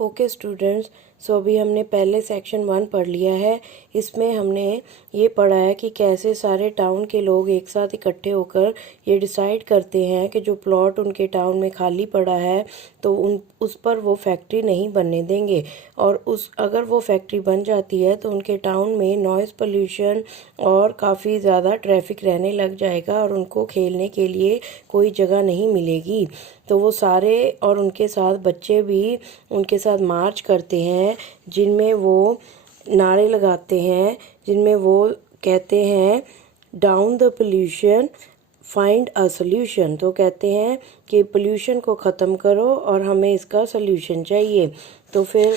Okay students, सो अभी हमने पहले सेक्शन 1 पढ़ लिया है। इसमें हमने ये पढ़ा है कि कैसे सारे टाउन के लोग एक साथ इकट्ठे होकर ये डिसाइड करते हैं कि जो प्लॉट उनके टाउन में खाली पड़ा है तो उस पर वो फैक्ट्री नहीं बनने देंगे, और अगर वो फैक्ट्री बन जाती है तो उनके टाउन में नॉइज़ पोल्यूशन और काफ़ी ज़्यादा ट्रैफिक रहने लग जाएगा और उनको खेलने के लिए कोई जगह नहीं मिलेगी। तो वो सारे और उनके साथ बच्चे भी उनके साथ मार्च करते हैं, जिनमें वो नारे लगाते हैं, जिनमें वो कहते हैं down the pollution find a solution. तो कहते हैं कि पोल्यूशन को ख़त्म करो और हमें इसका सोल्यूशन चाहिए। तो फिर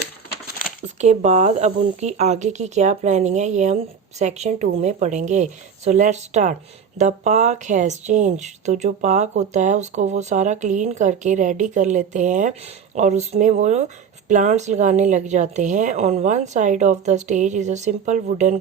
उसके बाद अब उनकी आगे की क्या प्लानिंग है ये हम सेक्शन 2 में पढ़ेंगे। So let's start. The park has change. तो जो पार्क होता है उसको वो सारा क्लीन करके रेडी कर लेते हैं और उसमें वो प्लांट्स लगाने लग जाते हैं। On one side of the stage is a simple wooden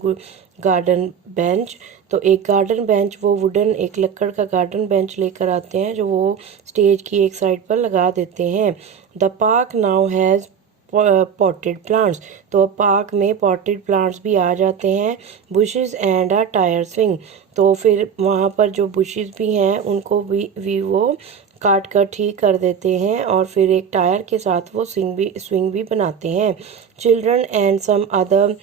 garden bench. तो एक गार्डन बेंच, वो वुडन एक लकड़ का गार्डन बेंच लेकर आते हैं जो वो स्टेज की एक साइड पर लगा देते हैं। The park now has potted plants. तो पार्क में पॉटेड प्लांट्स भी आ जाते हैं। Bushes and a tyre swing. तो फिर वहाँ पर जो बुशेस भी हैं उनको भी वो काट कर ठीक कर देते हैं और फिर एक टायर के साथ वो स्विंग भी बनाते हैं। Children and some other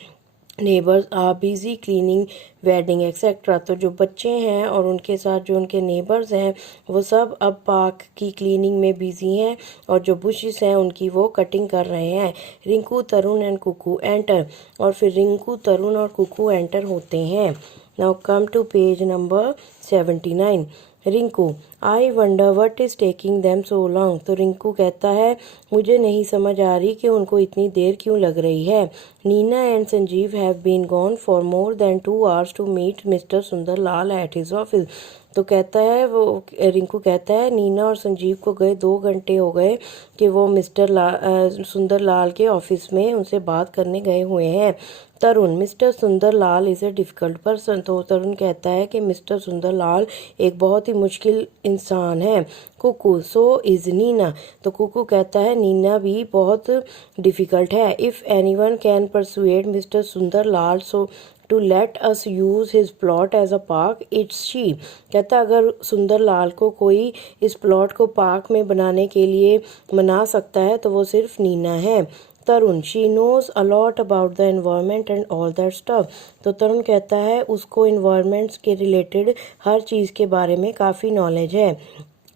neighbours are busy cleaning wedding etcetera. तो जो बच्चे हैं और उनके साथ जो उनके नेबर्स हैं वो सब अब पार्क की क्लीनिंग में बिजी हैं और जो बुशेस हैं उनकी वो कटिंग कर रहे हैं। Rinku, Tarun and Kuku enter. और फिर रिंकू, तरुण और कुकू एंटर होते हैं। Now come to page number 79। Rinku, I wonder what is taking them so long. तो रिंकू कहता है मुझे नहीं समझ आ रही कि उनको इतनी देर क्यों लग रही है। Nina and Sanjeev have been gone for more than 2 hours to meet mister Sundar Lal at his office. तो कहता है वो रिंकू कहता है नीना और संजीव को गए 2 घंटे हो गए कि वो सुंदर लाल के ऑफिस में उनसे बात करने गए हुए हैं। तरुण, mister Sundar Lal is a difficult person. तो तरुण कहता है कि मिस्टर सुंदर लाल एक बहुत ही मुश्किल इंसान है। Kuku, so is Neena. तो कुकू कहता है नीना भी बहुत डिफ़िकल्ट है। If anyone can persuade mister Sundar Lal so to let us use his plot as a park, it's she. कहता अगर सुंदर लाल को कोई इस प्लॉट को पार्क में बनाने के लिए मना सकता है तो वो सिर्फ नीना है। Tarun, she knows a lot about the environment and all that stuff. तो तरुण कहता है उसको इन्वायरमेंट्स के रिलेटेड हर चीज़ के बारे में काफ़ी नॉलेज है।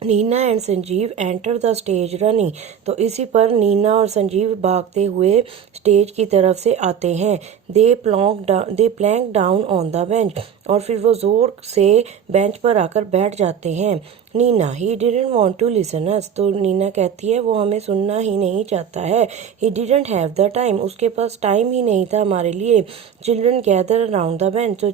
Nina and Sanjeev enter the stage running. तो इसी पर नीना और संजीव भागते हुए स्टेज की तरफ से आते हैं। They plank down on the bench. और फिर वो ज़ोर से बेंच पर आकर बैठ जाते हैं। Nina, he didn't want to listen us. तो नीना कहती है वो हमें सुनना ही नहीं चाहता है। He didn't have the time. उसके पास टाइम ही नहीं था हमारे लिए। Children gather around the bench. तो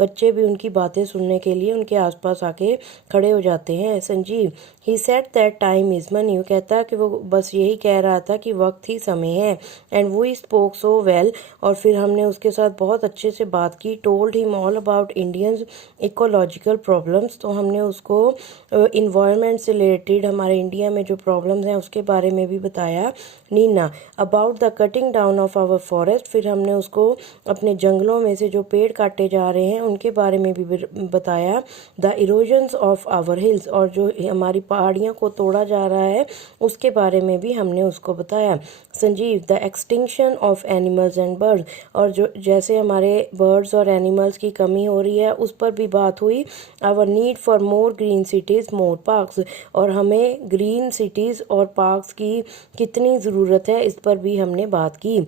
बच्चे भी उनकी बातें सुनने के लिए उनके आसपास आके खड़े हो जाते हैं। Sanjeev, he said that time is money. वो कहता है कि वो बस यही कह रहा था कि वक्त ही समय है। And we spoke so well. और फिर हमने उसके साथ बहुत अच्छे से बात की। Told him all about Indians ecological problems. तो हमने उसको इन्वायरमेंट से रिलेटेड हमारे इंडिया में जो प्रॉब्लम्स हैं उसके बारे में भी बताया। Nina, about the cutting down of our forest. फिर हमने उसको अपने जंगलों में से जो पेड़ काटे जा रहे हैं उनके बारे में भी बताया। The erosions of our hills. और जो हमारी पहाड़ियों को तोड़ा जा रहा है उसके बारे में भी हमने उसको बताया। Sanjeev, the extinction of animals and birds. और जो जैसे हमारे बर्ड्स और एनिमल्स की कमी हो रही है उस पर भी बात हुई। Our need for more green cities more parks. और हमें ग्रीन सिटीज़ और पार्क्स की कितनी ज़रूरत है इस पर भी हमने बात की।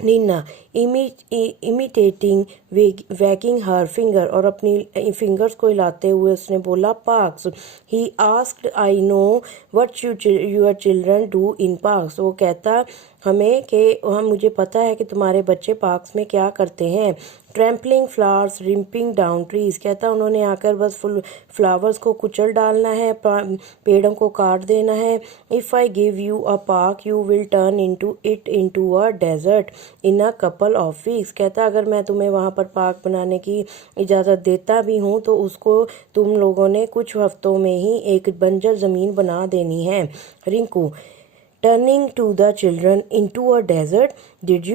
Nina, imitating walking her finger. और अपनी फिंगर्स को हिलाते हुए उसने बोला parks. He asked, I know what your children do in parks. वो कहता हमें कि मुझे पता है कि तुम्हारे बच्चे पार्क्स में क्या करते हैं। Trampling flowers, ripping down trees. कहता उन्होंने आकर बस फ्लावर्स को कुचल डालना है, पेड़ों को काट देना है। If I give you a park you will turn into a desert in a couple of weeks. कहता अगर मैं तुम्हें वहाँ पर पार्क बनाने की इजाज़त देता भी हूँ तो उसको तुम लोगों ने कुछ हफ्तों में ही एक बंजर ज़मीन बना देनी है। Rinku, turning to the children into a desert, did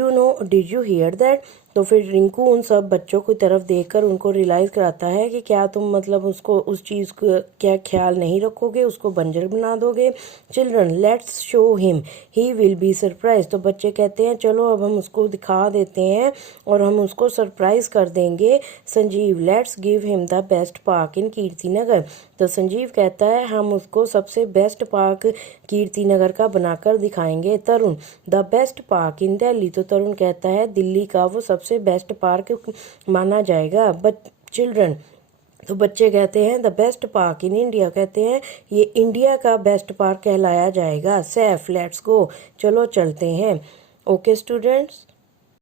you hear that. तो फिर रिंकू उन सब बच्चों की तरफ देखकर उनको रियलाइज़ कराता है कि क्या तुम मतलब उसको उस चीज़ को क्या ख्याल नहीं रखोगे, उसको बंजर बना दोगे। Children let's show him he will be surprise. तो बच्चे कहते हैं चलो अब हम उसको दिखा देते हैं और हम उसको सरप्राइज कर देंगे। Sanjeev let's give him the best park in Kirti Nagar. तो संजीव कहता है हम उसको सबसे बेस्ट पार्क कीर्ति नगर का बनाकर दिखाएंगे। Tarun the best park in Delhi. तो तरुण कहता है दिल्ली का वो सबसे बेस्ट पार्क माना जाएगा। बट चिल्ड्रन तो बच्चे कहते हैं the best park in India, कहते हैं ये इंडिया का बेस्ट पार्क कहलाया जाएगा। सैफ लेट्स गो, चलो चलते हैं। Okay students.